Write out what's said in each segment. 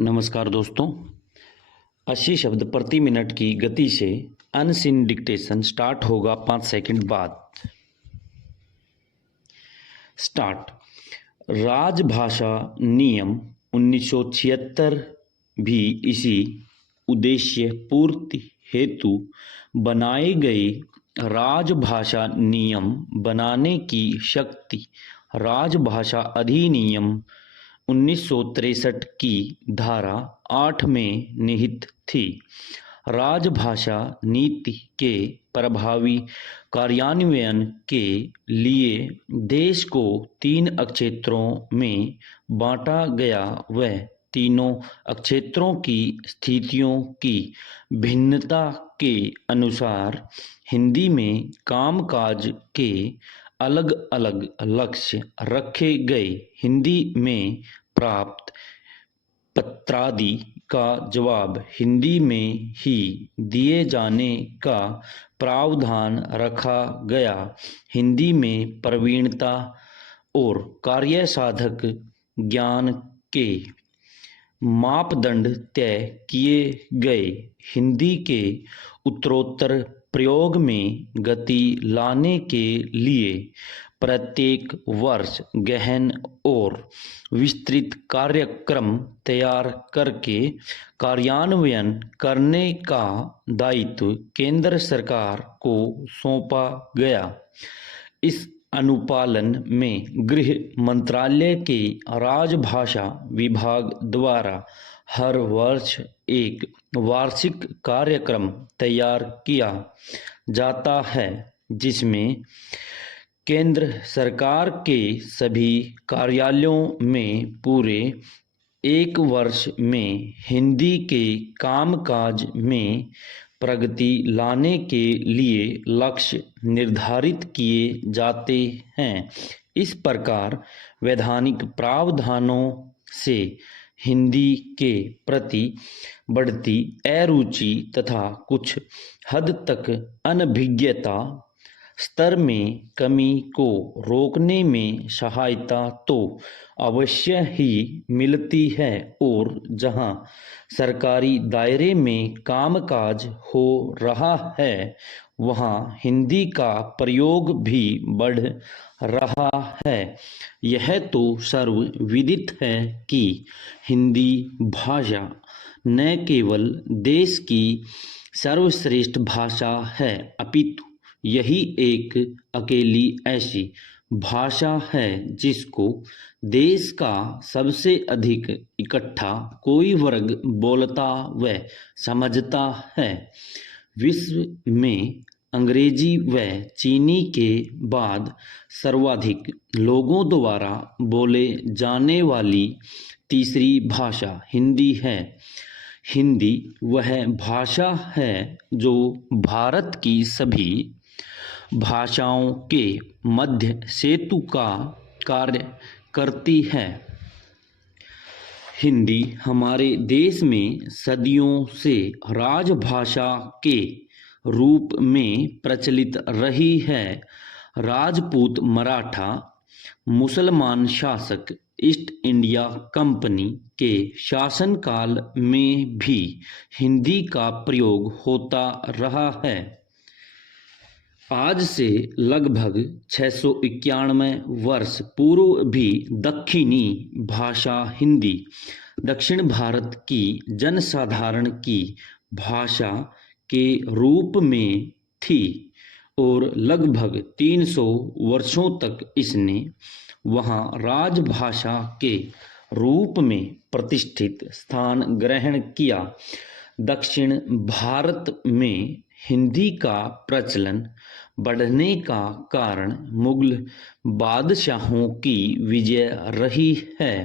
नमस्कार दोस्तों। 80 शब्द प्रति मिनट की गति से अनसीन डिक्टेशन स्टार्ट होगा 5 सेकंड बाद। स्टार्ट। राजभाषा नियम 1976 भी इसी उद्देश्य पूर्ति हेतु बनाए गए। राजभाषा नियम बनाने की शक्ति राजभाषा अधिनियम 1963 की धारा 8 में निहित थी। राजभाषा नीति के प्रभावी कार्यान्वयन के लिए देश को 3 क्षेत्रों में बांटा गया। वह तीनों क्षेत्रों की स्थितियों की भिन्नता के अनुसार हिंदी में कामकाज के अलग अलग लक्ष्य रखे गए। हिंदी में प्राप्त पत्रादि का जवाब हिंदी में ही दिए जाने का प्रावधान रखा गया। हिंदी में प्रवीणता और कार्यसाधक ज्ञान के मापदंड तय किए गए। हिंदी के उत्तरोत्तर प्रयोग में गति लाने के लिए प्रत्येक वर्ष गहन और विस्तृत कार्यक्रम तैयार करके कार्यान्वयन करने का दायित्व केंद्र सरकार को सौंपा गया। इस अनुपालन में गृह मंत्रालय के राजभाषा विभाग द्वारा हर वर्ष एक वार्षिक कार्यक्रम तैयार किया जाता है, जिसमें केंद्र सरकार के सभी कार्यालयों में पूरे एक वर्ष में हिंदी के कामकाज में प्रगति लाने के लिए लक्ष्य निर्धारित किए जाते हैं। इस प्रकार वैधानिक प्रावधानों से हिंदी के प्रति बढ़ती अरुचि तथा कुछ हद तक अनभिज्ञता स्तर में कमी को रोकने में सहायता तो अवश्य ही मिलती है, और जहां सरकारी दायरे में कामकाज हो रहा है वहां हिंदी का प्रयोग भी बढ़ रहा है। यह तो सर्वविदित है कि हिंदी भाषा न केवल देश की सर्वश्रेष्ठ भाषा है, अपितु यही एक अकेली ऐसी भाषा है जिसको देश का सबसे अधिक इकट्ठा कोई वर्ग बोलता व समझता है। विश्व में अंग्रेजी व चीनी के बाद सर्वाधिक लोगों द्वारा बोले जाने वाली तीसरी भाषा हिंदी है। हिंदी वह भाषा है जो भारत की सभी भाषाओं के मध्य सेतु का कार्य करती है। हिंदी हमारे देश में सदियों से राजभाषा के रूप में प्रचलित रही है। राजपूत, मराठा, मुसलमान शासक, ईस्ट इंडिया कंपनी के शासनकाल में भी हिंदी का प्रयोग होता रहा है। आज से लगभग 691 वर्ष पूर्व भी दक्षिणी भाषा हिंदी दक्षिण भारत की जनसाधारण की भाषा के रूप में थी और लगभग 300 वर्षों तक इसने वहां राजभाषा के रूप में प्रतिष्ठित स्थान ग्रहण किया। दक्षिण भारत में हिंदी का प्रचलन बढ़ने का कारण मुगल बादशाहों की विजय रही है।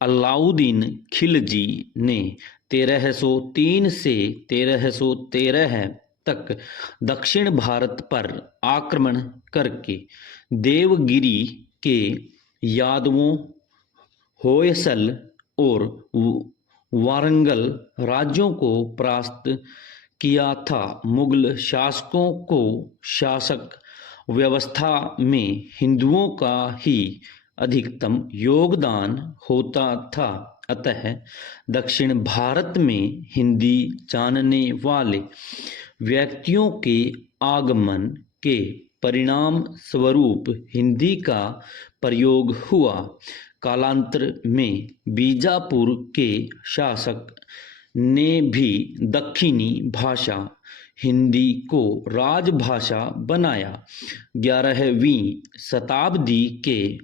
अलाउद्दीन खिलजी ने 1303 से 1313 तक दक्षिण भारत पर आक्रमण करके देवगिरी के यादवों, होयसल और वारंगल राज्यों को परास्त किया था। मुगल शासकों को शासक व्यवस्था में हिंदुओं का ही अधिकतम योगदान होता था। अतः दक्षिण भारत में हिंदी जानने वाले व्यक्तियों के आगमन के परिणाम स्वरूप हिंदी का प्रयोग हुआ। कालांतर में बीजापुर के शासक ने भी दक्षिणी भाषा हिंदी को राजभाषा बनाया। 11वीं शताब्दी के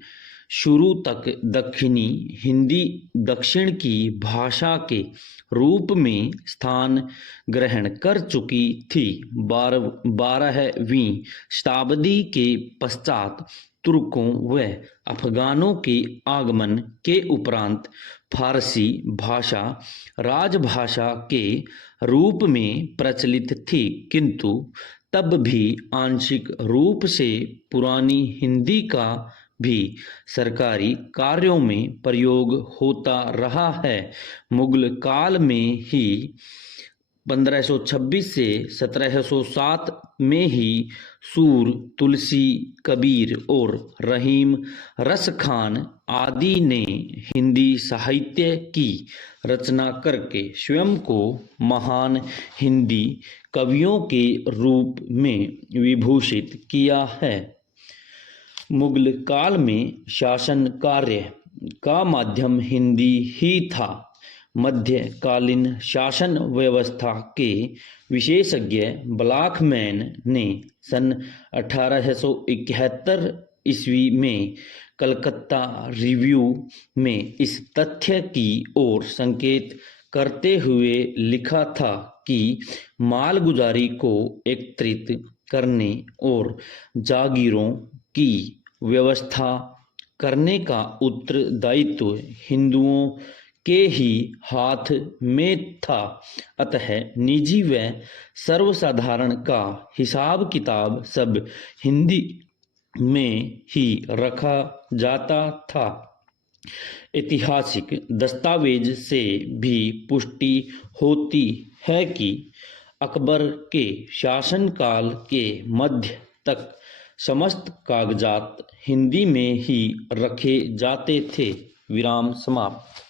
शुरू तक दक्षिणी हिंदी दक्षिण की भाषा के रूप में स्थान ग्रहण कर चुकी थी। 12वीं शताब्दी के पश्चात तुर्कों व अफगानों के आगमन के उपरांत फारसी भाषा राजभाषा के रूप में प्रचलित थी, किंतु तब भी आंशिक रूप से पुरानी हिंदी का भी सरकारी कार्यों में प्रयोग होता रहा है। मुगल काल में ही 1526 से 1707 में ही सूर, तुलसी, कबीर और रहीम रस खान आदि ने हिंदी साहित्य की रचना करके स्वयं को महान हिंदी कवियों के रूप में विभूषित किया है। मुगल काल में शासन कार्य का माध्यम हिंदी ही था। मध्यकालीन शासन व्यवस्था के विशेषज्ञ ब्लैकमैन ने सन 1871 ईस्वी में कलकत्ता रिव्यू में इस तथ्य की ओर संकेत करते हुए लिखा था कि मालगुजारी को एकत्रित करने और जागीरों की व्यवस्था करने का उत्तरदायित्व हिंदुओं के ही हाथ में था। अतः निजी व सर्वसाधारण का हिसाब किताब सब हिंदी में ही रखा जाता था। ऐतिहासिक दस्तावेज से भी पुष्टि होती है कि अकबर के शासनकाल के मध्य तक समस्त कागजात हिंदी में ही रखे जाते थे। विराम समाप्त।